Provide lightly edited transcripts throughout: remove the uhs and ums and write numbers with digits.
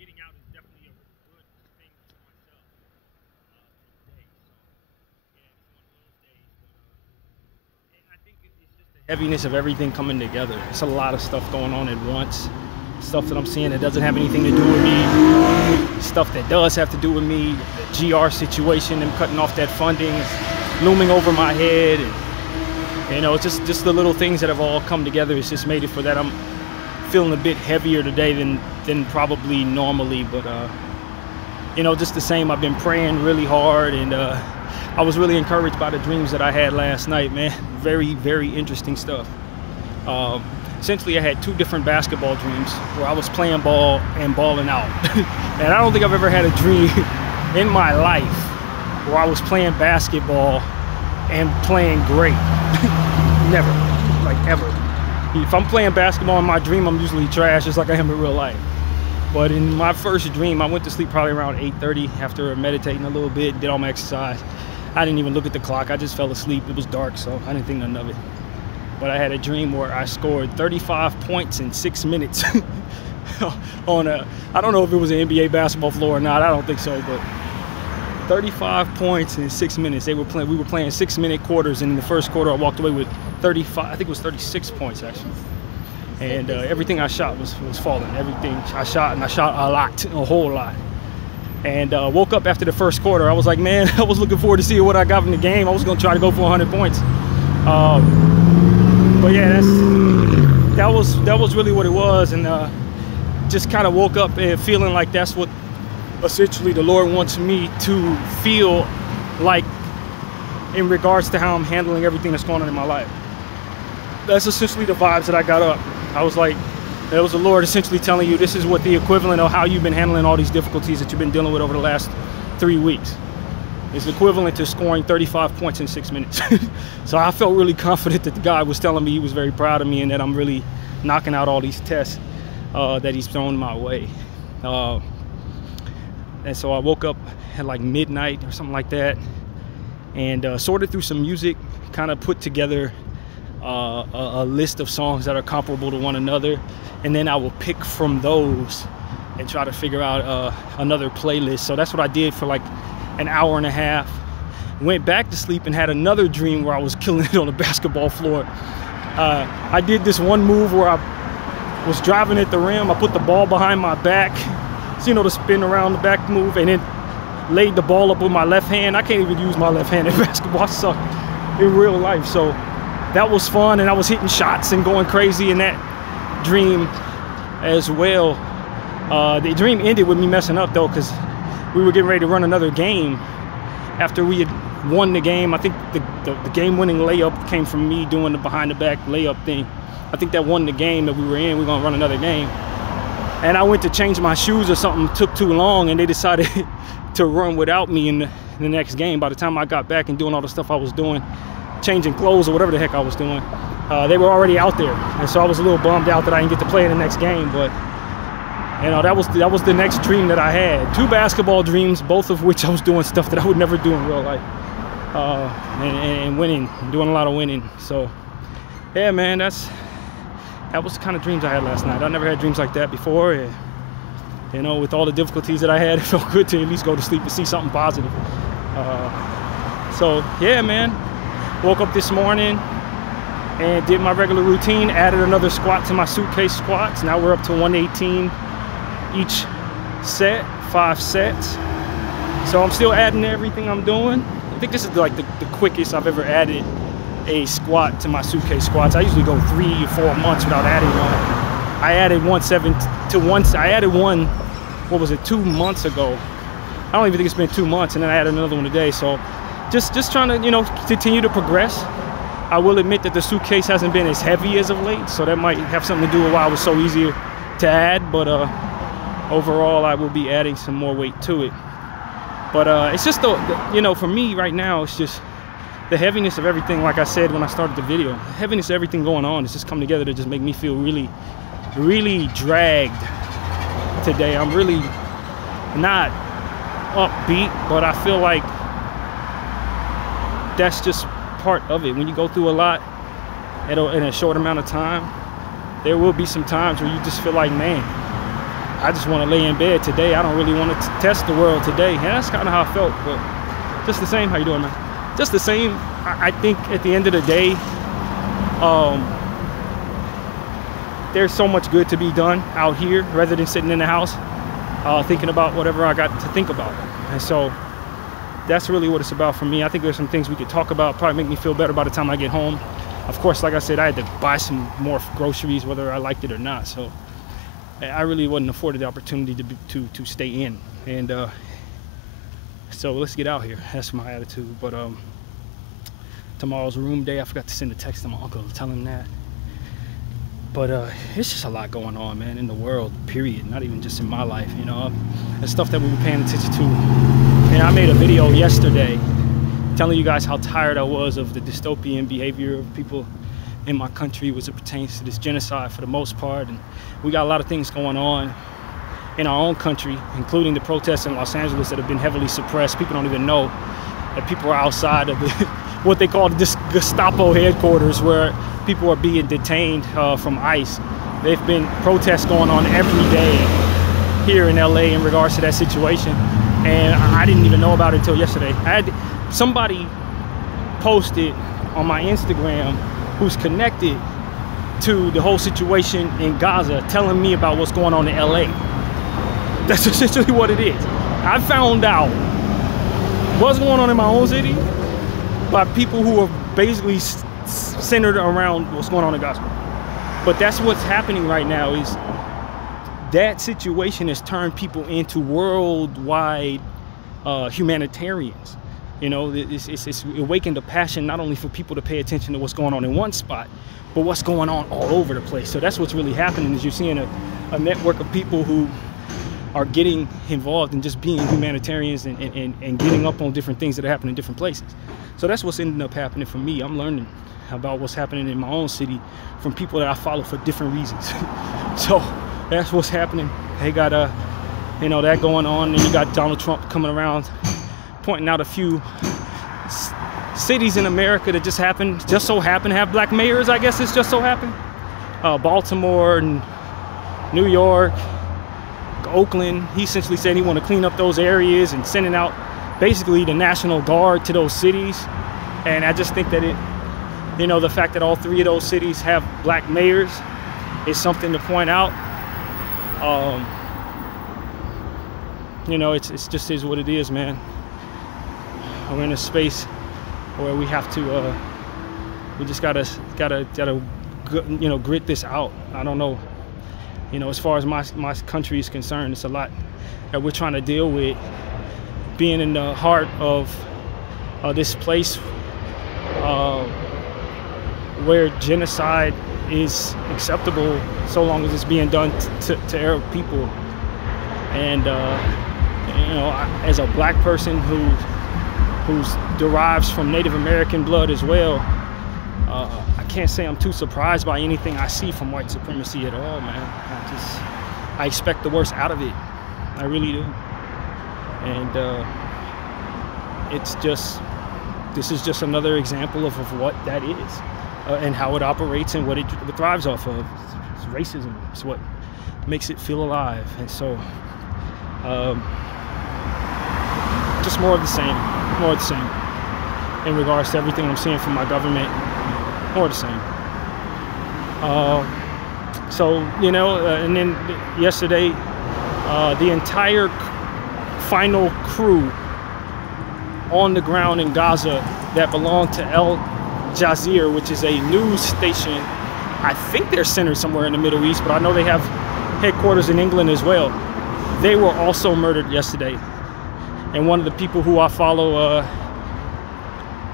getting out is definitely a good thing for myself today. So yeah, it's one of those days. But I think it's just the heaviness of everything coming together. It's a lot of stuff going on at once. Stuff that I'm seeing that doesn't have anything to do with me. Stuff that does have to do with me. The GR situation, them cutting off that funding is looming over my head. And, you know, it's just the little things that have all come together. It's just made it for that I'm feeling a bit heavier today than probably normally. But, you know, just the same, I've been praying really hard. And I was really encouraged by the dreams that I had last night, man. Very, very interesting stuff. Essentially, I had two different basketball dreams where I was playing ball and balling out. And I don't think I've ever had a dream in my life where I was playing basketball and playing great. Never, like ever. If I'm playing basketball in my dream, I'm usually trash, just like I am in real life. But in my first dream, I went to sleep probably around 8:30 after meditating a little bit, did all my exercise. I didn't even look at the clock. I just fell asleep. It was dark, so I didn't think none of it. But I had a dream where I scored 35 points in 6 minutes on I don't know if it was an NBA basketball floor or not. I don't think so, but 35 points in 6 minutes. We were playing 6-minute quarters, and in the first quarter, I walked away with 35. I think it was 36 points actually. And everything I shot was falling. Everything I shot, and I shot a lot, a whole lot. And woke up after the first quarter. I was like, man, I was looking forward to seeing what I got from the game. I was gonna try to go for 100 points. But yeah, that was really what it was, and just kind of woke up and feeling like that's what essentially the Lord wants me to feel like in regards to how I'm handling everything that's going on in my life. That's essentially the vibes that I got up. I was like, that was the Lord essentially telling you this is what the equivalent of how you've been handling all these difficulties that you've been dealing with over the last 3 weeks. It's equivalent to scoring 35 points in 6 minutes. So I felt really confident that the God was telling me he was very proud of me and that I'm really knocking out all these tests that he's thrown my way. And so I woke up at like midnight or something like that and sorted through some music, kind of put together a list of songs that are comparable to one another. And then I will pick from those and try to figure out another playlist. So that's what I did for like an hour and a half. Went back to sleep and had another dream where I was killing it on the basketball floor. I did this one move where I was driving at the rim. I put the ball behind my back, so you know, the spin around the back move, and then laid the ball up with my left hand. I can't even use my left hand in basketball. I suck in real life. So that was fun, and I was hitting shots and going crazy in that dream as well. The dream ended with me messing up though, because we were getting ready to run another game after we had won the game. I think the game-winning layup came from me doing the behind-the-back layup thing. I think that won the game that we were in. We're going to run another game. And I went to change my shoes or something, took too long, and they decided to run without me in the next game. By the time I got back and doing all the stuff I was doing, changing clothes or whatever the heck I was doing, they were already out there. And so I was a little bummed out that I didn't get to play in the next game. But you know, that was the next dream that I had. 2 basketball dreams, both of which I was doing stuff that I would never do in real life. And winning, doing a lot of winning. So, yeah, man, that was the kind of dreams I had last night. I never had dreams like that before. And, you know, with all the difficulties that I had, it felt good to at least go to sleep and see something positive. So, yeah, man, woke up this morning and did my regular routine, added another squat to my suitcase squats. Now we're up to 118 each set, 5 sets. So I'm still adding everything I'm doing. I think this is like the quickest I've ever added a squat to my suitcase squats. I usually go 3 or 4 months without adding one. I added one, what was it, 2 months ago. I don't even think it's been 2 months, and then I added another one today. So just trying to, you know, continue to progress. I will admit that the suitcase hasn't been as heavy as of late, so that might have something to do with why it was so easier to add. But overall, I will be adding some more weight to it. But it's just, you know, for me right now, it's just the heaviness of everything. Like I said when I started the video, the heaviness of everything going on is just come together to just make me feel really, really dragged today. I'm really not upbeat, but I feel like that's just part of it. When you go through a lot in a short amount of time, there will be some times where you just feel like, man, I just want to lay in bed today. I don't really want to test the world today. And that's kind of how I felt. But just the same. How you doing, man? Just the same. I think at the end of the day, there's so much good to be done out here rather than sitting in the house thinking about whatever I got to think about. And so that's really what it's about for me. I think there's some things we could talk about, probably make me feel better by the time I get home. Of course, like I said, I had to buy some more groceries whether I liked it or not. So I really wasn't afforded the opportunity to stay in. And so let's get out here. That's my attitude. But tomorrow's room day. I forgot to send a text to my uncle to tell him that. But it's just a lot going on, man, in the world, period. Not even just in my life, you know. It's stuff that we were paying attention to. And I made a video yesterday telling you guys how tired I was of the dystopian behavior of people in my country as it pertains to this genocide for the most part. And we got a lot of things going on in our own country, including the protests in Los Angeles that have been heavily suppressed. People don't even know that people are outside of the, what they call the Gestapo headquarters, where people are being detained from ICE. They've been protests going on every day here in LA in regards to that situation. And I didn't even know about it until yesterday. Somebody posted on my Instagram who's connected to the whole situation in Gaza, telling me about what's going on in LA. That's essentially what it is. I found out what's going on in my own city by people who are basically centered around what's going on in Gaza. But that's what's happening right now, is that situation has turned people into worldwide humanitarians. You know, it's awakened a passion not only for people to pay attention to what's going on in one spot, but what's going on all over the place. So that's what's really happening, is you're seeing a network of people who are getting involved in just being humanitarians and getting up on different things that are happening in different places. So that's what's ending up happening for me. I'm learning about what's happening in my own city from people that I follow for different reasons. So that's what's happening. They got you know, that going on, and you got Donald Trump coming around pointing out a few cities in America that just so happen to have black mayors. I guess it's just so happened. Baltimore and New York, Oakland. He essentially said he want to clean up those areas and sending out basically the National Guard to those cities. And I just think that you know, the fact that all three of those cities have black mayors is something to point out. You know, it's just is what it is, man. We're in a space where we have to, we just gotta, you know, grit this out. I don't know, you know, as far as my country is concerned, it's a lot that we're trying to deal with. Being in the heart of this place where genocide is acceptable so long as it's being done to Arab people. And you know, as a black person who derives from Native American blood as well, I can't say I'm too surprised by anything I see from white supremacy at all, man. I expect the worst out of it. I really do. And this is just another example of what that is, and how it operates and what it thrives off of. It's racism. It's what makes it feel alive. And so just more of the same in regards to everything I'm seeing from my government. More of the same. So, you know, and then yesterday, the entire final crew on the ground in Gaza that belonged to Al Jazeera, which is a news station. I think they're centered somewhere in the Middle East, but I know they have headquarters in England as well. They were also murdered yesterday. And one of the people who I follow,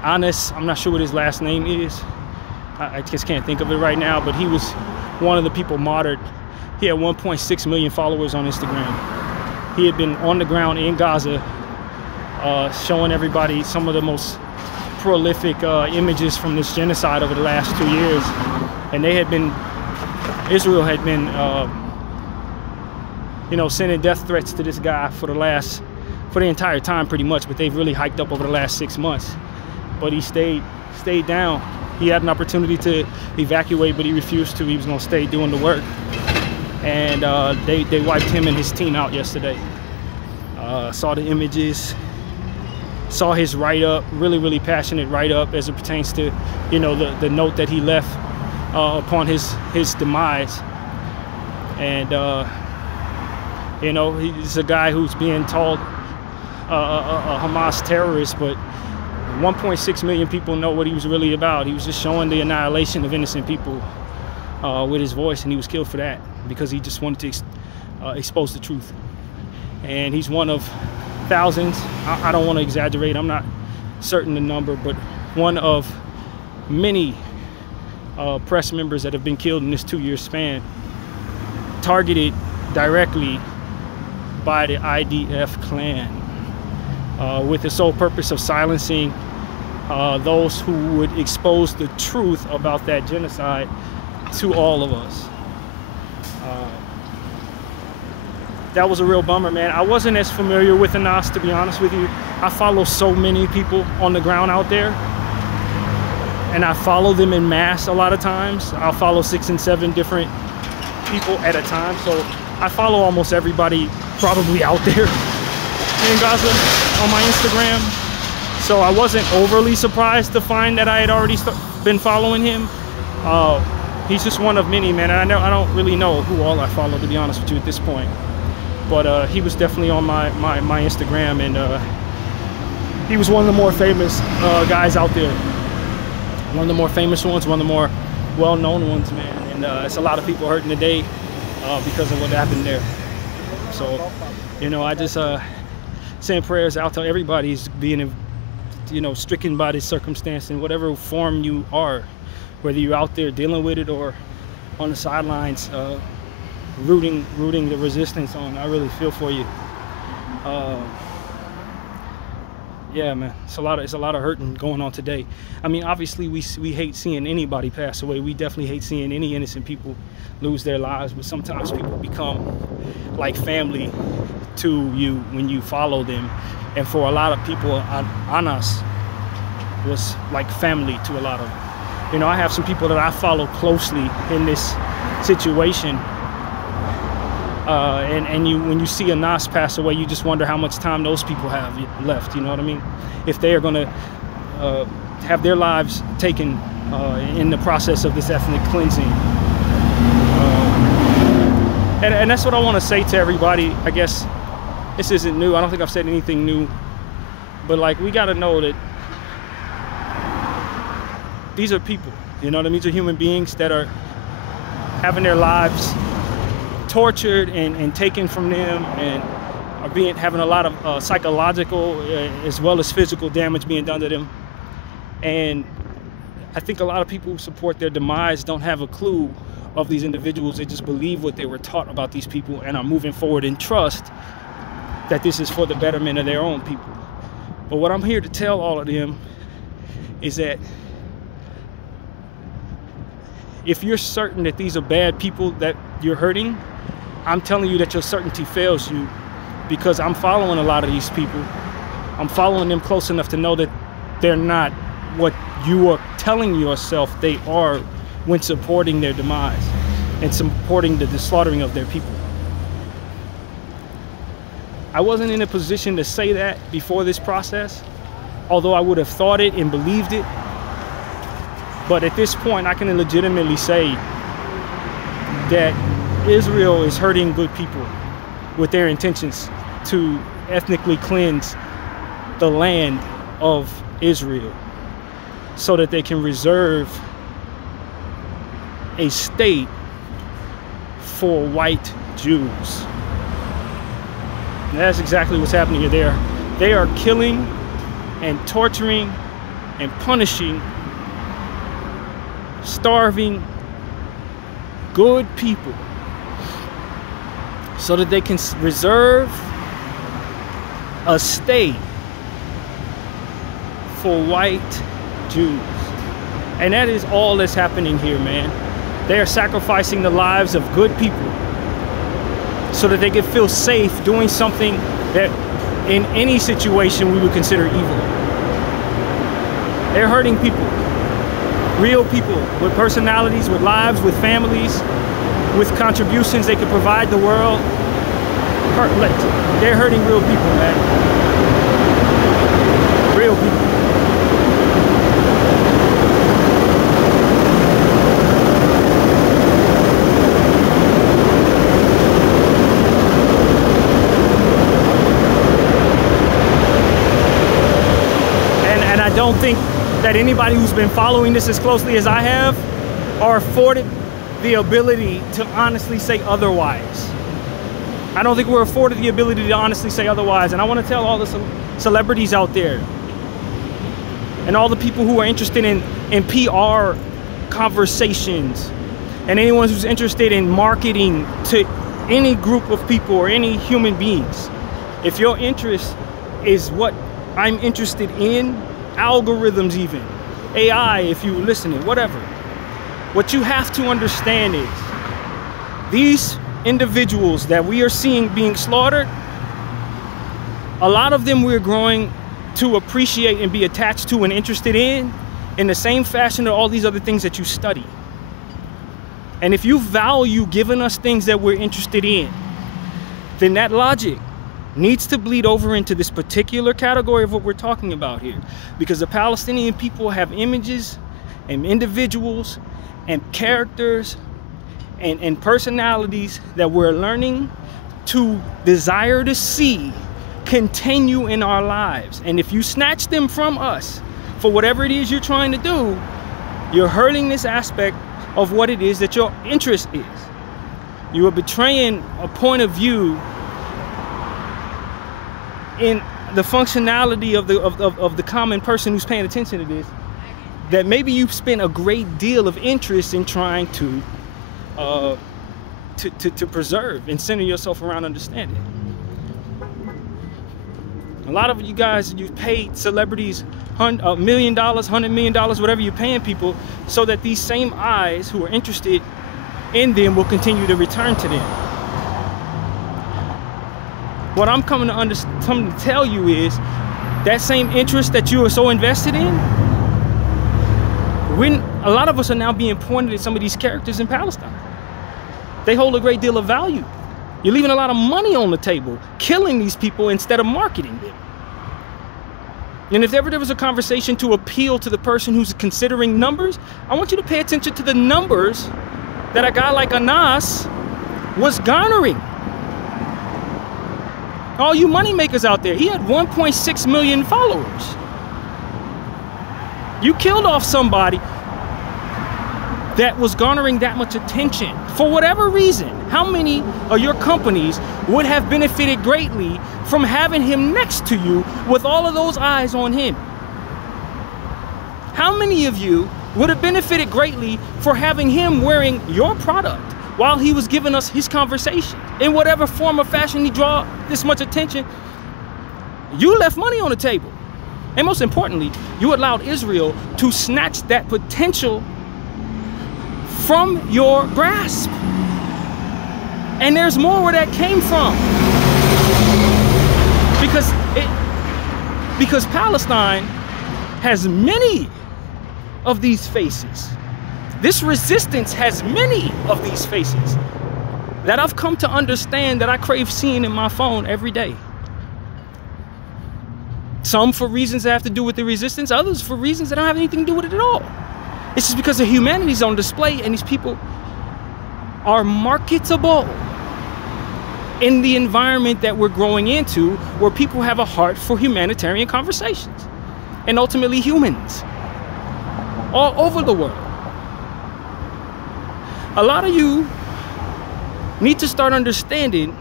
Anas, I'm not sure what his last name is. I just can't think of it right now, but he was one of the people martyred. He had 1.6 million followers on Instagram. He had been on the ground in Gaza, showing everybody some of the most prolific images from this genocide over the last 2 years. And Israel had been, you know, sending death threats to this guy for the entire time pretty much, but they've really hiked up over the last 6 months. But he stayed down. He had an opportunity to evacuate, but he refused to. He was gonna stay doing the work. and they wiped him and his team out yesterday. Saw the images, saw his write-up, really passionate write-up as it pertains to, you know, the note that he left upon his demise. And you know, he's a guy who's being called a Hamas terrorist, but 1.6 million people know what he was really about. He was just showing the annihilation of innocent people with his voice, and he was killed for that because he just wanted to expose the truth. And he's one of thousands. I don't want to exaggerate. I'm not certain the number, but one of many press members that have been killed in this 2-year span, targeted directly by the IDF clan with the sole purpose of silencing those who would expose the truth about that genocide to all of us. That was a real bummer, man. I wasn't as familiar with Anas, to be honest with you. I follow so many people on the ground out there, and I follow them in mass a lot of times. I'll follow 6 and 7 different people at a time, so I follow almost everybody probably out there in Gaza on my Instagram. So I wasn't overly surprised to find that I had already been following him. He's just one of many, man. And I don't really know who all I follow, to be honest with you, at this point. But he was definitely on my Instagram, and he was one of the more famous guys out there. One of the more famous ones, one of the more well-known ones, man. And it's a lot of people hurting today because of what happened there. So, you know, I just send prayers out to everybody who's being, you know, stricken by this circumstance in whatever form you are, whether you're out there dealing with it or on the sidelines, rooting the resistance on. I really feel for you. Yeah, man, it's a lot of hurting going on today. I mean, obviously we hate seeing anybody pass away. We definitely hate seeing any innocent people lose their lives, but sometimes people become like family to you when you follow them. And for a lot of people, Anas was like family to a lot of them. You know, I have some people that I follow closely in this situation. When you see Anas pass away, you just wonder how much time those people have left, you know what I mean? If they are gonna have their lives taken in the process of this ethnic cleansing. And that's what I wanna say to everybody. I guess this isn't new. I don't think I've said anything new, but like, we gotta know that these are people, you know what I mean? These are human beings that are having their lives tortured and taken from them, and are having a lot of psychological as well as physical damage being done to them. And I think a lot of people who support their demise don't have a clue of these individuals. They just believe what they were taught about these people and are moving forward in trust that this is for the betterment of their own people. But what I'm here to tell all of them is that if you're certain that these are bad people that you're hurting, I'm telling you that your certainty fails you, because I'm following a lot of these people. I'm following them close enough to know that they're not what you are telling yourself they are when supporting their demise and supporting the slaughtering of their people. I wasn't in a position to say that before this process, although I would have thought it and believed it. But at this point, I can legitimately say that Israel is hurting good people with their intentions to ethnically cleanse the land of Israel so that they can reserve a state for white Jews. And that's exactly what's happening here. They are killing and torturing and punishing starving good people so that they can reserve a state for white Jews. And that is all that's happening here, man. They are sacrificing the lives of good people so that they can feel safe doing something that in any situation we would consider evil. They're hurting people. Real people with personalities, with lives, with families, with contributions they could provide the world, they're hurting real people, man. Real people. And I don't think that anybody who's been following this as closely as I have are afforded the ability to honestly say otherwise. I don't think we're afforded the ability to honestly say otherwise. And I want to tell all the celebrities out there and all the people who are interested in PR conversations and anyone who's interested in marketing to any group of people or any human beings. If your interest is what I'm interested in, algorithms even, AI, if you're listening, whatever. What you have to understand is these individuals that we are seeing being slaughtered, a lot of them we're growing to appreciate and be attached to and interested in the same fashion that all these other things that you study. And if you value giving us things that we're interested in, then that logic needs to bleed over into this particular category of what we're talking about here. Because the Palestinian people have images and individuals and characters and personalities that we're learning to desire to see continue in our lives. And if you snatch them from us for whatever it is you're trying to do, you're hurting this aspect of what it is that your interest is. You are betraying a point of view in the functionality of the common person who's paying attention to this, that maybe you've spent a great deal of interest in trying to preserve and center yourself around understanding. A lot of you guys, you've paid celebrities $1 million, $100 million, whatever you're paying people, so that these same eyes who are interested in them will continue to return to them. What I'm coming to tell you is that same interest that you are so invested in, when a lot of us are now being pointed at some of these characters in Palestine. They hold a great deal of value. You're leaving a lot of money on the table, killing these people instead of marketing them. And if ever there was a conversation to appeal to the person who's considering numbers, I want you to pay attention to the numbers that a guy like Anas was garnering. All you money makers out there, he had 1.6 million followers. You killed off somebody that was garnering that much attention for whatever reason. How many of your companies would have benefited greatly from having him next to you with all of those eyes on him? How many of you would have benefited greatly for having him wearing your product while he was giving us his conversation? In whatever form or fashion he draw this much attention, you left money on the table. And most importantly, you allowed Israel to snatch that potential from your grasp. And there's more where that came from. Because Palestine has many of these faces. This resistance has many of these faces that I've come to understand that I crave seeing in my phone every day. Some for reasons that have to do with the resistance, others for reasons that don't have anything to do with it at all. It's just because the humanity's on display and these people are marketable in the environment that we're growing into, where people have a heart for humanitarian conversations and ultimately humans all over the world. A lot of you need to start understanding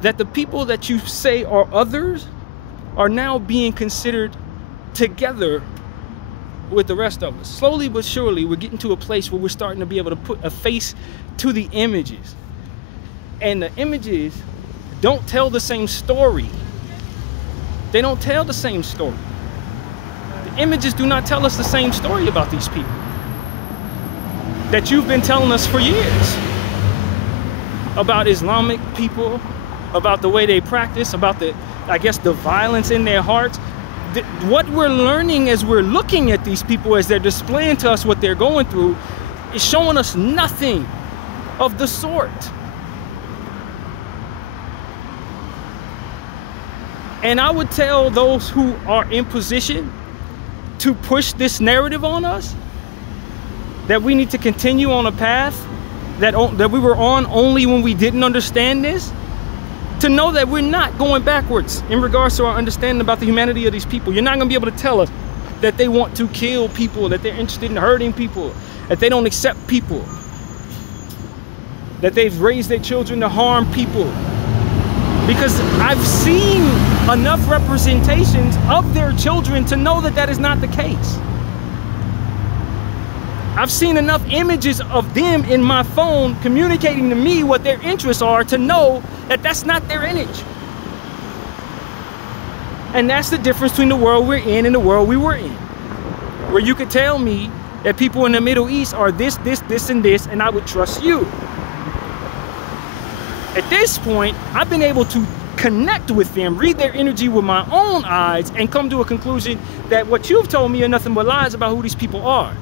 that the people that you say are others are now being considered together with the rest of us. Slowly but surely, we're getting to a place where we're starting to be able to put a face to the images. And the images don't tell the same story. They don't tell the same story. The images do not tell us the same story about these people that you've been telling us for years. About Islamic people, about the way they practice, about the, I guess, the violence in their hearts. What we're learning as we're looking at these people, as they're displaying to us what they're going through, is showing us nothing of the sort. And I would tell those who are in position to push this narrative on us that we need to continue on a path that we were on only when we didn't understand this, to know that we're not going backwards in regards to our understanding about the humanity of these people. You're not going to be able to tell us that they want to kill people, that they're interested in hurting people, that they don't accept people, that they've raised their children to harm people. Because I've seen enough representations of their children to know that that is not the case. I've seen enough images of them in my phone communicating to me what their interests are to know that that's not their image. And that's the difference between the world we're in and the world we were in. Where you could tell me that people in the Middle East are this, and this, and I would trust you. At this point, I've been able to connect with them, read their energy with my own eyes, and come to a conclusion that what you've told me are nothing but lies about who these people are.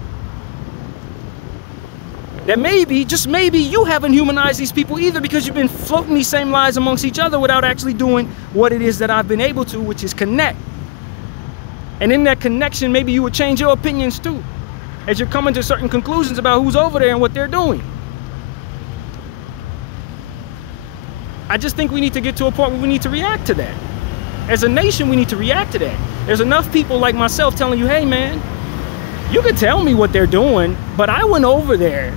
That maybe, just maybe, you haven't humanized these people either, because you've been floating these same lies amongst each other without actually doing what it is that I've been able to, which is connect. And in that connection, maybe you would change your opinions too, as you're coming to certain conclusions about who's over there and what they're doing. I just think we need to get to a point where we need to react to that. As a nation, we need to react to that. There's enough people like myself telling you, hey man, you can tell me what they're doing, but I went over there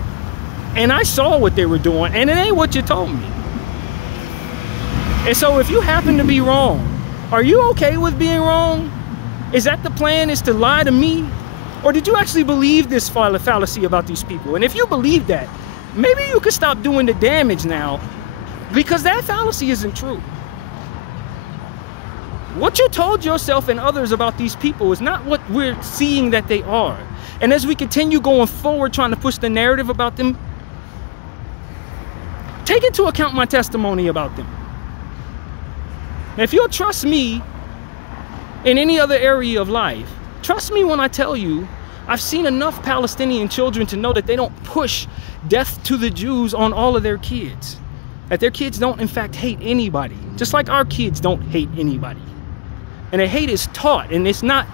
and I saw what they were doing, and it ain't what you told me. And so if you happen to be wrong, are you okay with being wrong? Is that the plan, is to lie to me? Or did you actually believe this fallacy about these people? And if you believe that, maybe you could stop doing the damage now, because that fallacy isn't true. What you told yourself and others about these people is not what we're seeing that they are. And as we continue going forward trying to push the narrative about them, take into account my testimony about them. Now, if you'll trust me in any other area of life, trust me when I tell you, I've seen enough Palestinian children to know that they don't push death to the Jews on all of their kids. That their kids don't, in fact, hate anybody. Just like our kids don't hate anybody. And the hate is taught, and it's not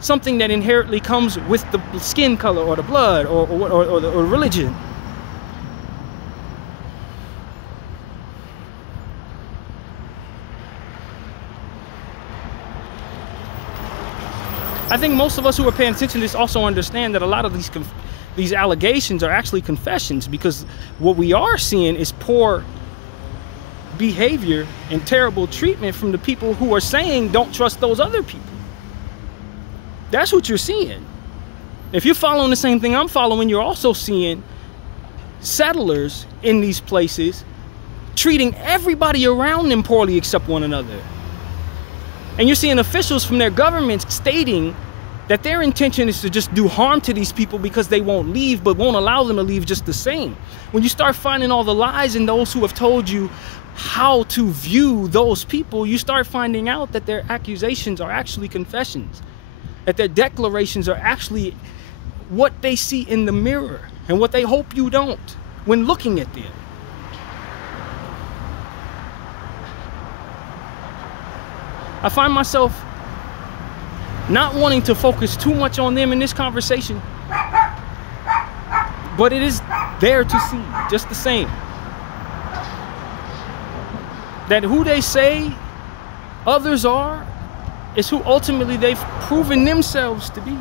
something that inherently comes with the skin color or the blood or religion. I think most of us who are paying attention to this also understand that a lot of these allegations are actually confessions, because what we are seeing is poor behavior and terrible treatment from the people who are saying don't trust those other people. That's what you're seeing. If you're following the same thing I'm following, you're also seeing settlers in these places treating everybody around them poorly except one another. And you're seeing officials from their governments stating that their intention is to just do harm to these people because they won't leave, but won't allow them to leave just the same. When you start finding all the lies in those who have told you how to view those people, you start finding out that their accusations are actually confessions, that their declarations are actually what they see in the mirror and what they hope you don't when looking at them. I find myself not wanting to focus too much on them in this conversation, but it is there to see just the same. That who they say others are is who ultimately they've proven themselves to be.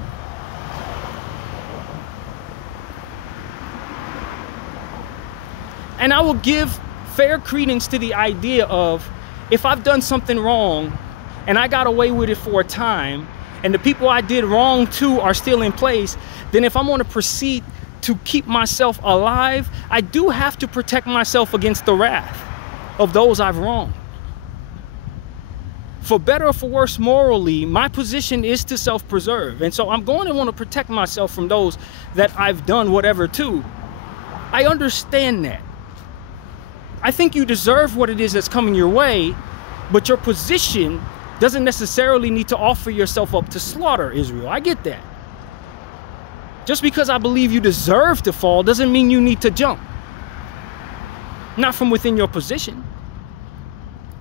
And I will give fair credence to the idea of, if I've done something wrong and I got away with it for a time, and the people I did wrong to are still in place, then if I'm going to proceed to keep myself alive, I do have to protect myself against the wrath of those I've wronged. For better or for worse, morally, my position is to self-preserve. And so I'm going to want to protect myself from those that I've done whatever to. I understand that. I think you deserve what it is that's coming your way, but your position doesn't necessarily need to offer yourself up to slaughter, Israel. I get that. Just because I believe you deserve to fall doesn't mean you need to jump. not from within your position.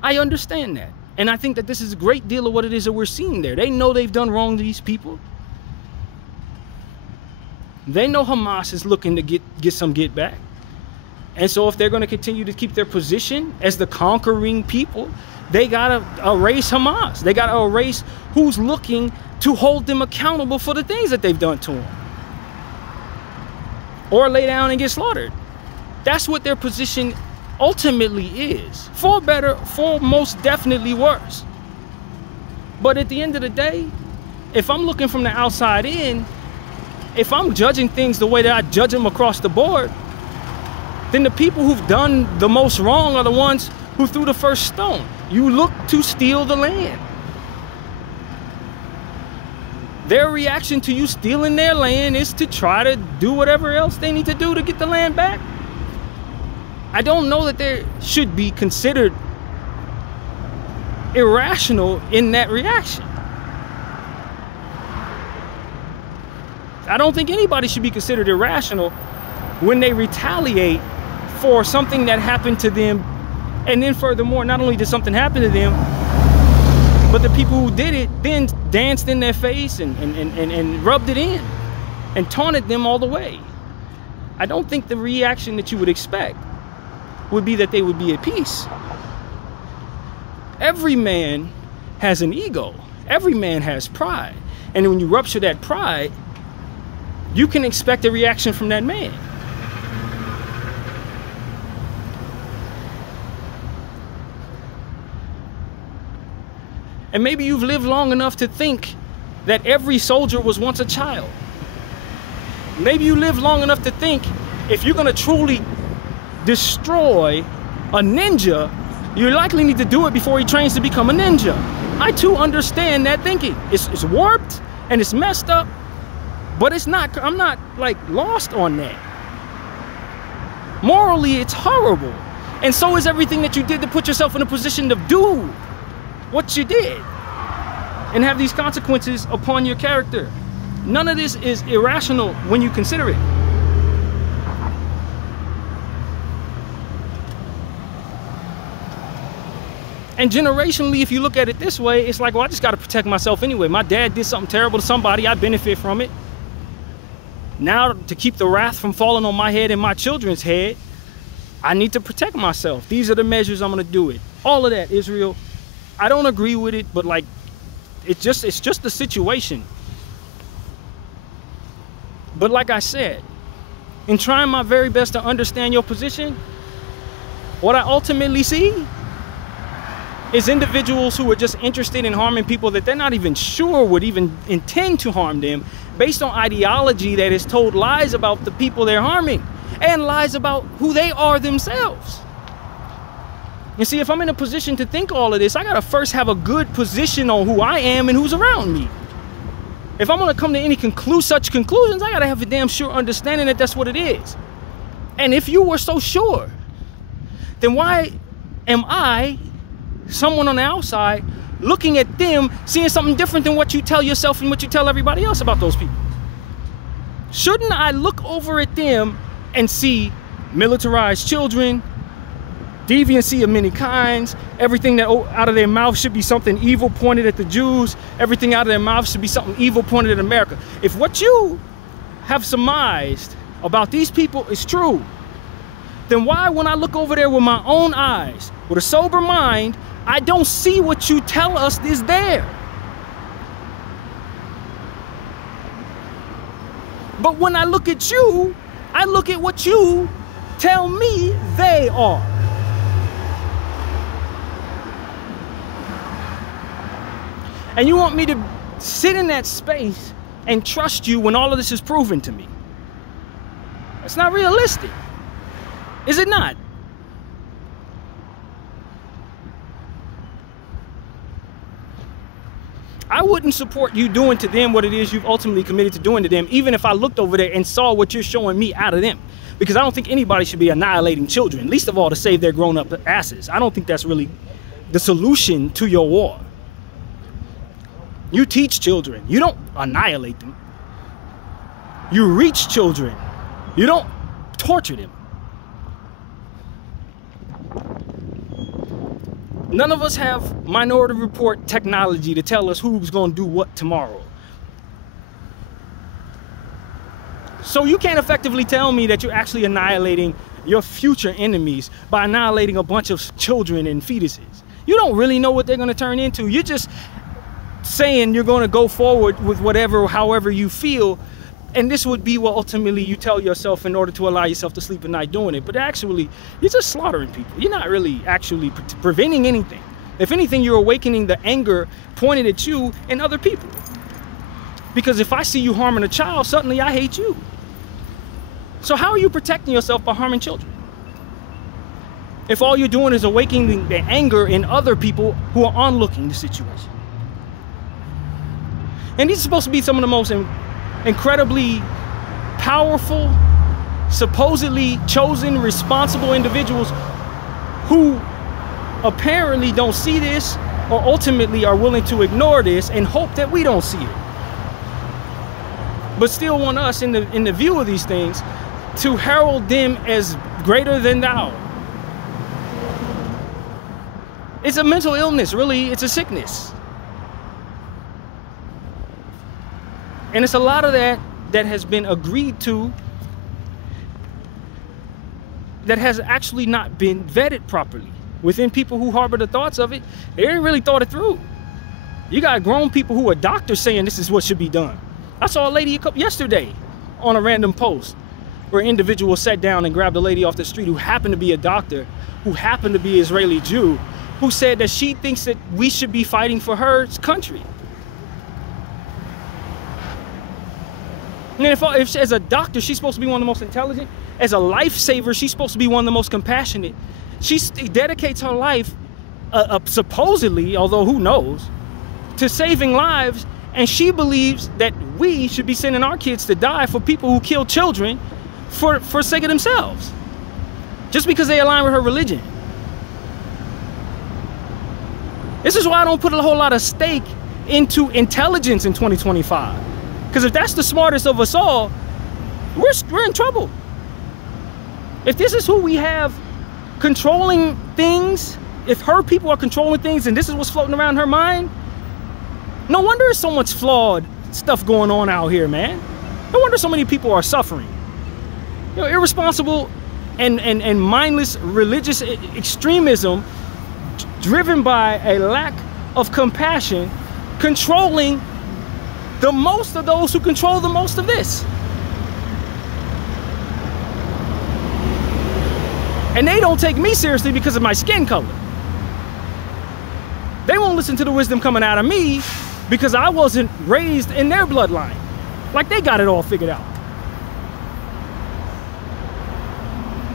I understand that. And I think that this is a great deal of what it is that we're seeing there. They know they've done wrong to these people. They know Hamas is looking to get some get back. And so if they're going to continue to keep their position as the conquering people, they got to erase Hamas. They got to erase who's looking to hold them accountable for the things that they've done to them. Or lay down and get slaughtered. That's what their position ultimately is. For better, for most definitely worse. But at the end of the day, if I'm looking from the outside in, if I'm judging things the way that I judge them across the board, then the people who've done the most wrong are the ones who threw the first stone. You look to steal the land. Their reaction to you stealing their land is to try to do whatever else they need to do to get the land back. I don't know that there should be considered irrational in that reaction. I don't think anybody should be considered irrational when they retaliate for something that happened to them. And then furthermore, not only did something happen to them, but the people who did it then danced in their face and rubbed it in and taunted them all the way. I don't think the reaction that you would expect would be that they would be at peace. Every man has an ego. Every man has pride. And when you rupture that pride, you can expect a reaction from that man. And maybe you've lived long enough to think that every soldier was once a child. Maybe you lived long enough to think if you're going to truly destroy a ninja, you likely need to do it before he trains to become a ninja. I too understand that thinking. It's warped and it's messed up, but it's not, I'm not like lost on that. Morally, it's horrible. And so is everything that you did to put yourself in a position to do what you did and have these consequences upon your character. None of this is irrational when you consider it. And generationally, if you look at it this way, it's like, well, I just got to protect myself anyway. My dad did something terrible to somebody. I benefit from it. Now, to keep the wrath from falling on my head and my children's head, I need to protect myself. These are the measures I'm going to do it. All of that, Israel. I don't agree with it, but like, it's just the situation. But like I said, in trying my very best to understand your position, what I ultimately see is individuals who are just interested in harming people that they're not even sure would even intend to harm them, based on ideology that has told lies about the people they're harming and lies about who they are themselves. You see, if I'm in a position to think all of this, I gotta first have a good position on who I am and who's around me. If I'm gonna come to any such conclusions, I gotta have a damn sure understanding that that's what it is. And if you were so sure, then why am I, someone on the outside, looking at them, seeing something different than what you tell yourself and what you tell everybody else about those people? Shouldn't I look over at them and see militarized children, deviancy of many kinds, everything that out of their mouth should be something evil pointed at the Jews, everything out of their mouth should be something evil pointed at America? If what you have surmised about these people is true, then why, when I look over there with my own eyes, with a sober mind, I don't see what you tell us is there? But when I look at you, I look at what you tell me they are. And you want me to sit in that space and trust you when all of this is proven to me? It's not realistic. Is it not? I wouldn't support you doing to them what it is you've ultimately committed to doing to them, even if I looked over there and saw what you're showing me out of them. Because I don't think anybody should be annihilating children, least of all to save their grown-up asses. I don't think that's really the solution to your war. You teach children. You don't annihilate them. You reach children. You don't torture them. None of us have Minority Report technology to tell us who's going to do what tomorrow. So you can't effectively tell me that you're actually annihilating your future enemies by annihilating a bunch of children and fetuses. You don't really know what they're going to turn into. You're just saying you're going to go forward with whatever, however you feel. And this would be what ultimately you tell yourself in order to allow yourself to sleep at night doing it. But actually, you're just slaughtering people. You're not really actually preventing anything. If anything, you're awakening the anger pointed at you and other people. Because if I see you harming a child, suddenly I hate you. So how are you protecting yourself by harming children? If all you're doing is awakening the anger in other people who are onlooking the situation. And these are supposed to be some of the most incredibly powerful, supposedly chosen, responsible individuals who apparently don't see this or ultimately are willing to ignore this and hope that we don't see it. But still want us in the view of these things to herald them as greater than thou. It's a mental illness, really. It's a sickness. And it's a lot of that has been agreed to that has actually not been vetted properly within people who harbor the thoughts of it. They didn't really thought it through. You got grown people who are doctors saying this is what should be done. I saw a lady yesterday on a random post where an individual sat down and grabbed a lady off the street who happened to be a doctor, who happened to be Israeli Jew, who said that she thinks that we should be fighting for her country. And if as a doctor, she's supposed to be one of the most intelligent. As a lifesaver, she's supposed to be one of the most compassionate. She dedicates her life, supposedly, although who knows, to saving lives. And she believes that we should be sending our kids to die for people who kill children for sake of themselves, just because they align with her religion. This is why I don't put a whole lot of stake into intelligence in 2025. Because if that's the smartest of us all, we're in trouble. If this is who we have controlling things, if her people are controlling things and this is what's floating around her mind, no wonder there's so much flawed stuff going on out here, man. No wonder so many people are suffering. You know, irresponsible and mindless religious extremism driven by a lack of compassion, controlling the most of those who control the most of this. And they don't take me seriously because of my skin color. They won't listen to the wisdom coming out of me because I wasn't raised in their bloodline. Like they got it all figured out.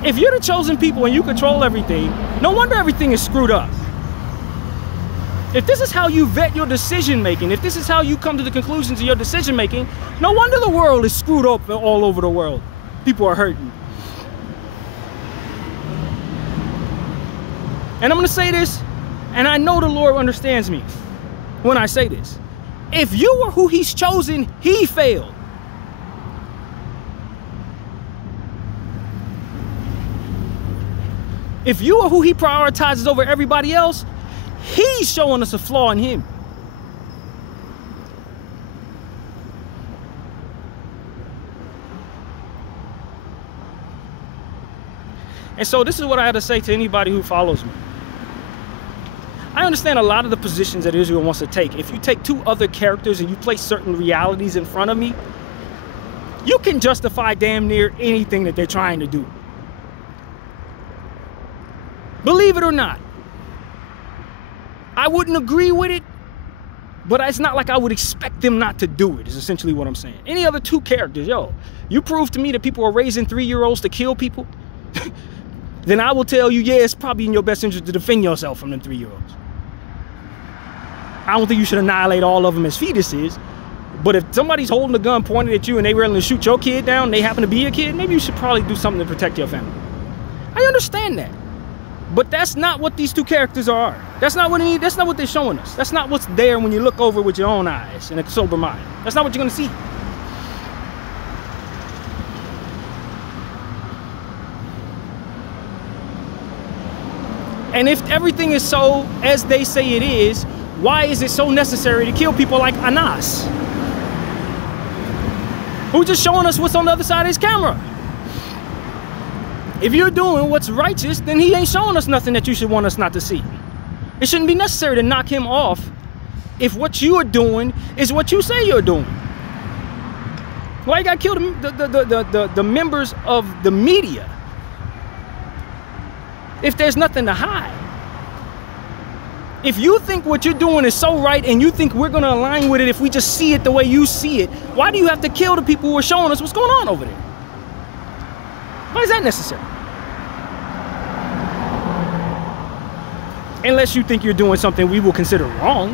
If you're the chosen people and you control everything, no wonder everything is screwed up. If this is how you vet your decision making, if this is how you come to the conclusions of your decision making, no wonder the world is screwed up all over the world. People are hurting. And I'm going to say this, and I know the Lord understands me when I say this. If you were who he's chosen, he failed. If you are who he prioritizes over everybody else, he's showing us a flaw in him. And so this is what I had to say to anybody who follows me. I understand a lot of the positions that Israel wants to take. If you take two other characters and you place certain realities in front of me, you can justify damn near anything that they're trying to do. Believe it or not. I wouldn't agree with it, but it's not like I would expect them not to do it, is essentially what I'm saying. Any other two characters, yo, you prove to me that people are raising 3-year-olds to kill people, then I will tell you, yeah, it's probably in your best interest to defend yourself from them 3-year-olds. I don't think you should annihilate all of them as fetuses, but if somebody's holding a gun pointed at you and they willing to shoot your kid down, and they happen to be a kid, maybe you should probably do something to protect your family. I understand that. But that's not what these two characters are. That's not what they're showing us. That's not what's there when you look over with your own eyes and a sober mind. That's not what you're going to see. And if everything is so as they say it is, why is it so necessary to kill people like Anas, who's just showing us what's on the other side of his camera? If you're doing what's righteous, then he ain't showing us nothing that you should want us not to see. It shouldn't be necessary to knock him off if what you are doing is what you say you're doing. Why you gotta kill the members of the media if there's nothing to hide? If you think what you're doing is so right and you think we're gonna align with it if we just see it the way you see it, why do you have to kill the people who are showing us what's going on over there? Why is that necessary? Unless you think you're doing something we will consider wrong.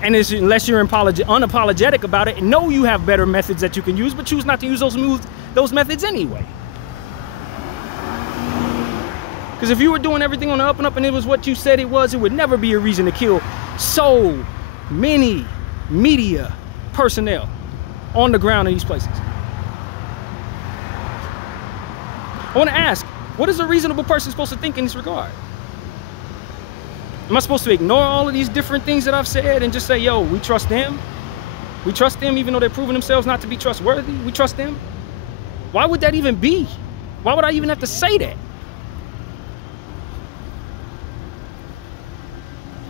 And unless you're unapologetic about it and know you have better methods that you can use, but choose not to use those methods anyway. Because if you were doing everything on the up and up and it was what you said it was, it would never be a reason to kill so many media personnel on the ground in these places. I want to ask, what is a reasonable person supposed to think in this regard? Am I supposed to ignore all of these different things that I've said and just say, yo, we trust them? We trust them even though they're proving themselves not to be trustworthy? We trust them? Why would that even be? Why would I even have to say that?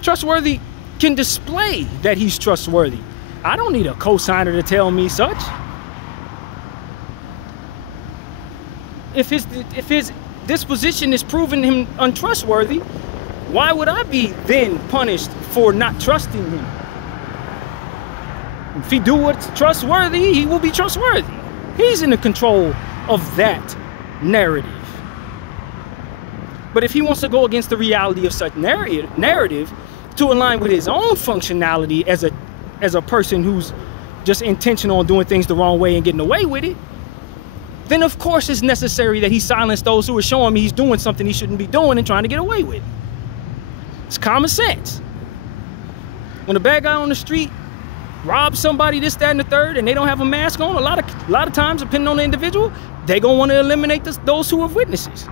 Trustworthy can display that he's trustworthy. I don't need a cosigner to tell me such. If his disposition is proving him untrustworthy, why would I be then punished for not trusting him? If he do what's trustworthy, he will be trustworthy. He's in the control of that narrative. But if he wants to go against the reality of such narrative to align with his own functionality as a person who's just intentional on doing things the wrong way and getting away with it, then of course it's necessary that he silence those who are showing me he's doing something he shouldn't be doing and trying to get away with. It's common sense. When a bad guy on the street robs somebody, this, that, and the third, and they don't have a mask on, a lot of times, depending on the individual, they're gonna want to eliminate those who are witnesses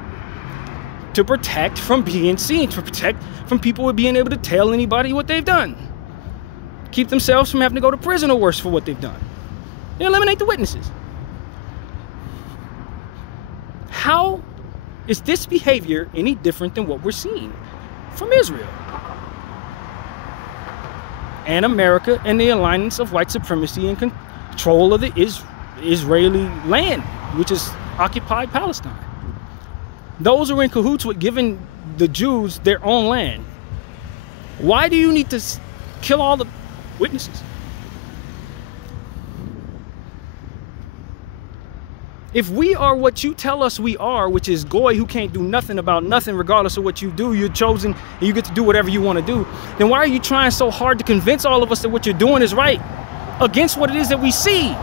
to protect from being seen, to protect from people being able to tell anybody what they've done, keep themselves from having to go to prison or worse for what they've done. They eliminate the witnesses. How is this behavior any different than what we're seeing from Israel and America and the alliance of white supremacy and control of the Israeli land, which is occupied Palestine? Those who are in cahoots with giving the Jews their own land. Why do you need to kill all the witnesses? If we are what you tell us we are, which is goy who can't do nothing about nothing regardless of what you do, you're chosen and you get to do whatever you want to do, then why are you trying so hard to convince all of us that what you're doing is right against what it is that we see?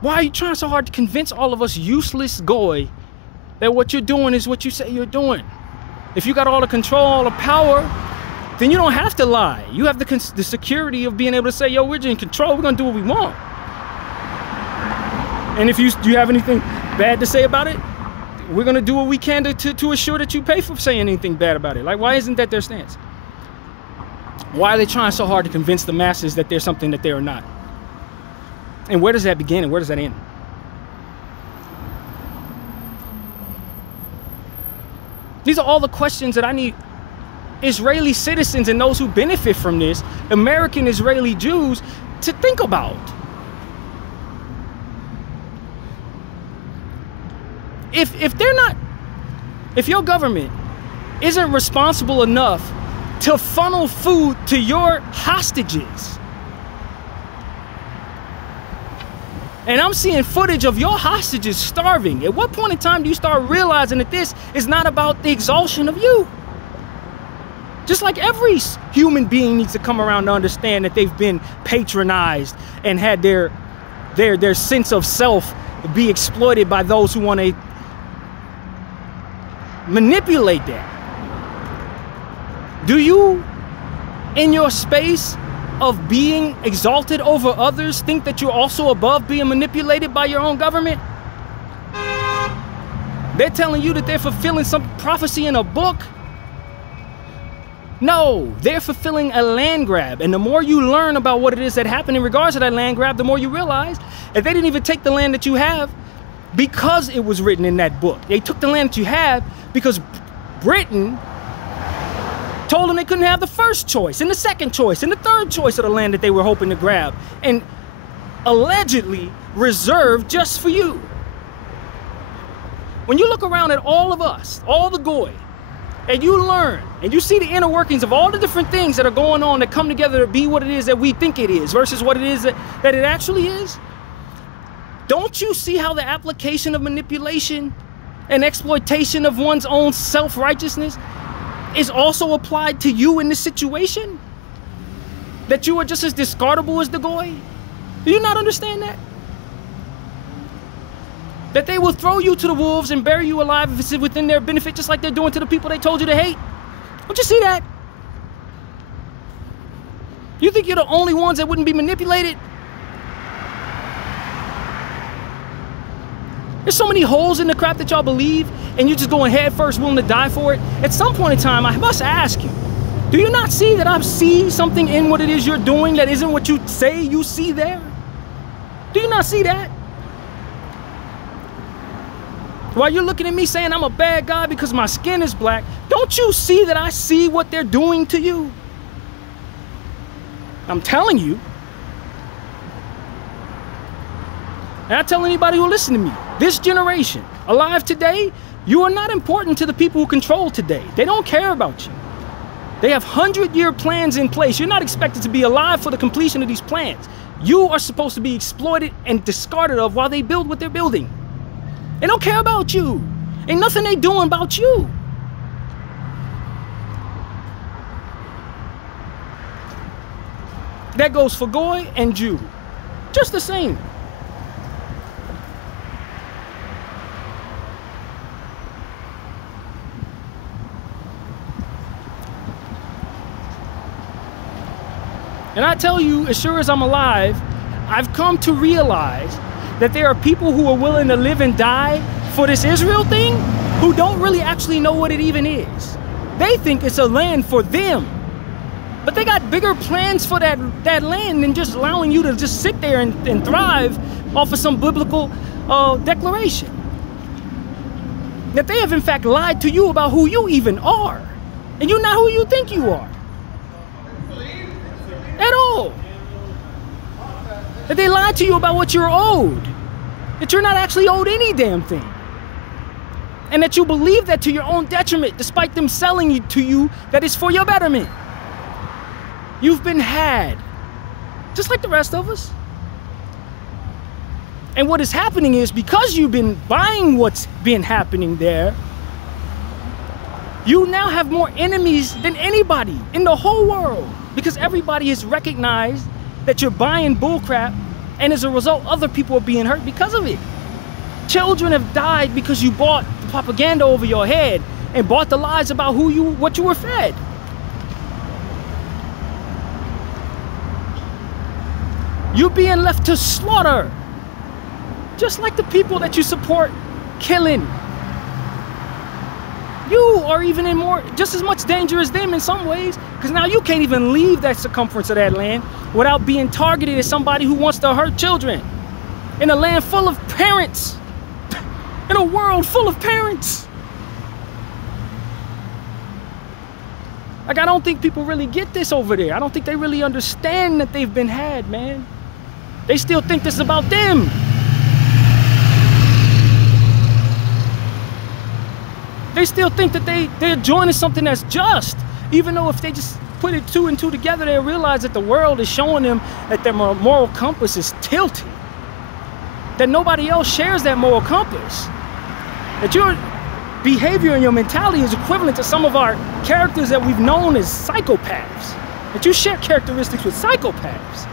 Why are you trying so hard to convince all of us useless goy that what you're doing is what you say you're doing? If you got all the control, all the power, then you don't have to lie. You have the security of being able to say, yo, we're in control, we're gonna do what we want. And if do you have anything bad to say about it, we're gonna do what we can to assure that you pay for saying anything bad about it. Like, why isn't that their stance? Why are they trying so hard to convince the masses that there's something that they are not? And where does that begin and where does that end? These are all the questions that I need Israeli citizens and those who benefit from this, American Israeli Jews, to think about. If your government isn't responsible enough to funnel food to your hostages, and I'm seeing footage of your hostages starving, at what point in time do you start realizing that this is not about the exhaustion of you? Just like every human being needs to come around to understand that they've been patronized and had their sense of self be exploited by those who want to manipulate that. Do you, in your space of being exalted over others, think that you're also above being manipulated by your own government? They're telling you that they're fulfilling some prophecy in a book. No, they're fulfilling a land grab. And the more you learn about what it is that happened in regards to that land grab, the more you realize that they didn't even take the land that you have because it was written in that book. They took the land that you have because Britain told them they couldn't have the first choice and the second choice and the third choice of the land that they were hoping to grab and allegedly reserved just for you. When you look around at all of us, all the goy, and you learn and you see the inner workings of all the different things that are going on that come together to be what it is that we think it is versus what it is that it actually is, don't you see how the application of manipulation and exploitation of one's own self-righteousness is also applied to you in this situation? That you are just as discardable as the goy? Do you not understand that? That they will throw you to the wolves and bury you alive if it's within their benefit, just like they're doing to the people they told you to hate. Don't you see that? You think you're the only ones that wouldn't be manipulated? There's so many holes in the crap that y'all believe, and you're just going head first, willing to die for it. At some point in time, I must ask you, do you not see that I see something in what it is you're doing that isn't what you say you see there? Do you not see that? While you're looking at me saying I'm a bad guy because my skin is black, don't you see that I see what they're doing to you? I'm telling you. And I tell anybody who listen to me, this generation, alive today, you are not important to the people who control today. They don't care about you. They have 100-year plans in place. You're not expected to be alive for the completion of these plans. You are supposed to be exploited and discarded of while they build what they're building. They don't care about you. Ain't nothing they doing about you. That goes for Goy and Jew. Just the same. And I tell you, as sure as I'm alive, I've come to realize that there are people who are willing to live and die for this Israel thing who don't really actually know what it even is. They think it's a land for them. But they got bigger plans for that land than just allowing you to just sit there and thrive off of some biblical declaration. That they have in fact lied to you about who you even are. And you're not who you think you are. At all. That they lied to you about what you're owed. That you're not actually owed any damn thing. And that you believe that to your own detriment, despite them selling it to you that it's for your betterment. You've been had, just like the rest of us. And what is happening is, because you've been buying what's been happening there, you now have more enemies than anybody in the whole world. Because everybody has recognized that you're buying bullcrap, and as a result, other people are being hurt because of it. Children have died because you bought the propaganda over your head and bought the lies about what you were fed. You're being left to slaughter, just like the people that you support killing. You are even in just as much danger as them in some ways, because now you can't even leave that circumference of that land without being targeted as somebody who wants to hurt children. In a land full of parents, in a world full of parents. Like, I don't think people really get this over there. I don't think they really understand that they've been had, man. They still think this is about them. They still think that they're joining something that's just, even though if they just put it two and two together, they realize that the world is showing them that their moral compass is tilted. That nobody else shares that moral compass. That your behavior and your mentality is equivalent to some of our characters that we've known as psychopaths. That you share characteristics with psychopaths.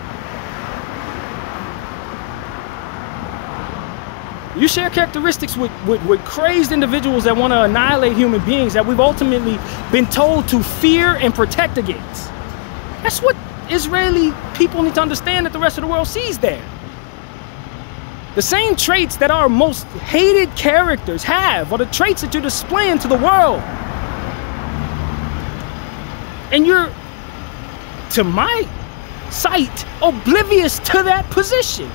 You share characteristics with crazed individuals that want to annihilate human beings that we've ultimately been told to fear and protect against. That's what Israeli people need to understand, that the rest of the world sees there. The same traits that our most hated characters have are the traits that you're displaying to the world. And you're, to my sight, oblivious to that position.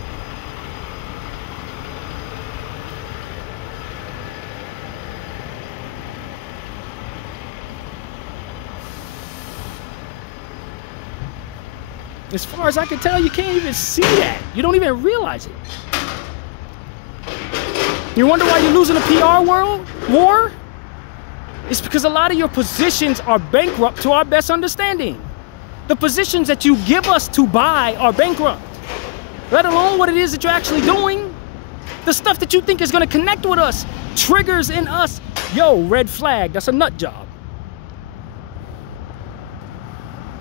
As far as I can tell, you can't even see that. You don't even realize it. You wonder why you're losing the PR war? It's because a lot of your positions are bankrupt to our best understanding. The positions that you give us to buy are bankrupt. Let alone what it is that you're actually doing. The stuff that you think is going to connect with us triggers in us. Yo, red flag, that's a nut job.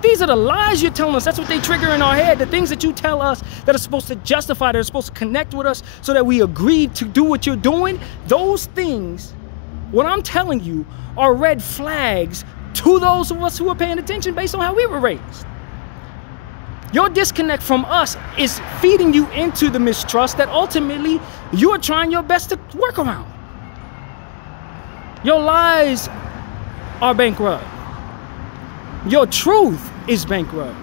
These are the lies you're telling us. That's what they trigger in our head. The things that you tell us that are supposed to justify, that are supposed to connect with us so that we agree to do what you're doing. Those things, what I'm telling you, are red flags to those of us who are paying attention based on how we were raised. Your disconnect from us is feeding you into the mistrust that ultimately you are trying your best to work around. Your lies are bankrupt. Your truth is bankrupt.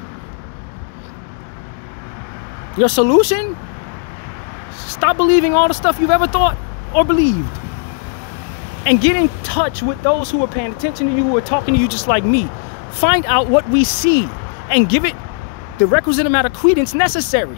Your solution? Stop believing all the stuff you've ever thought or believed. And get in touch with those who are paying attention to you, who are talking to you just like me. Find out what we see and give it the requisite amount of credence necessary.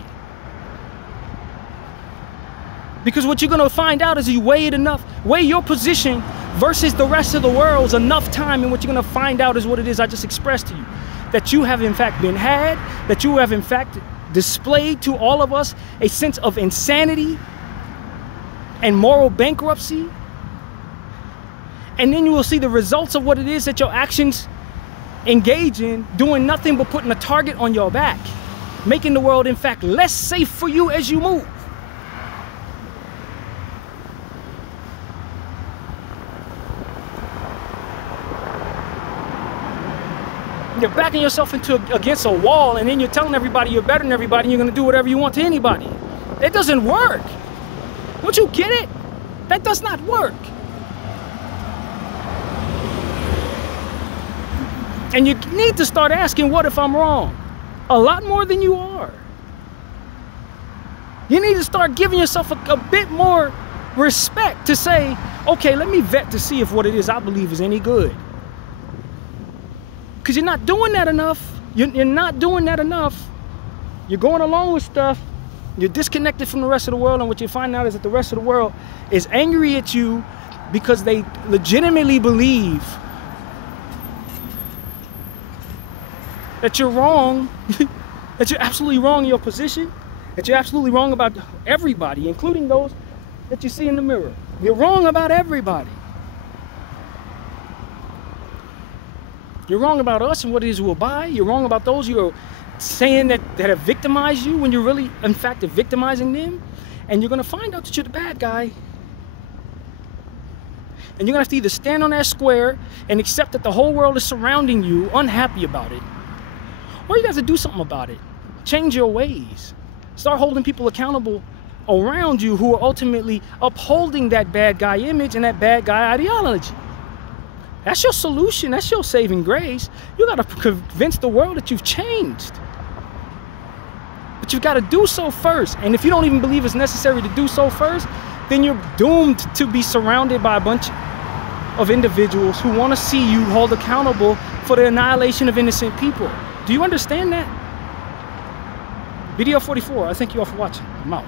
Because what you're going to find out is you weigh it enough, weigh your position versus the rest of the world's enough time, and what you're going to find out is what it is I just expressed to you. That you have in fact been had, that you have in fact displayed to all of us a sense of insanity and moral bankruptcy. And then you will see the results of what it is that your actions engage in, doing nothing but putting a target on your back, making the world in fact less safe for you as you move. You're backing yourself against a wall, and then you're telling everybody you're better than everybody and you're going to do whatever you want to anybody. It doesn't work. Don't you get it? That does not work. And you need to start asking, what if I'm wrong? A lot more than you are. You need to start giving yourself a bit more respect to say, okay, let me vet to see if what it is I believe is any good. Because you're not doing that enough. You're not doing that enough. You're going along with stuff. You're disconnected from the rest of the world, and what you find out is that the rest of the world is angry at you because they legitimately believe that you're wrong, that you're absolutely wrong in your position, that you're absolutely wrong about everybody, including those that you see in the mirror. You're wrong about everybody. You're wrong about us and what it is we'll buy. You're wrong about those you're saying that have victimized you when you're really, in fact, victimizing them. And you're going to find out that you're the bad guy. And you're going to have to either stand on that square and accept that the whole world is surrounding you, unhappy about it. Or you have to do something about it. Change your ways. Start holding people accountable around you who are ultimately upholding that bad guy image and that bad guy ideology. That's your solution. That's your saving grace. You got to convince the world that you've changed. But you've got to do so first. And if you don't even believe it's necessary to do so first, then you're doomed to be surrounded by a bunch of individuals who want to see you hold accountable for the annihilation of innocent people. Do you understand that? Bdf 44, I thank you all for watching. I'm out.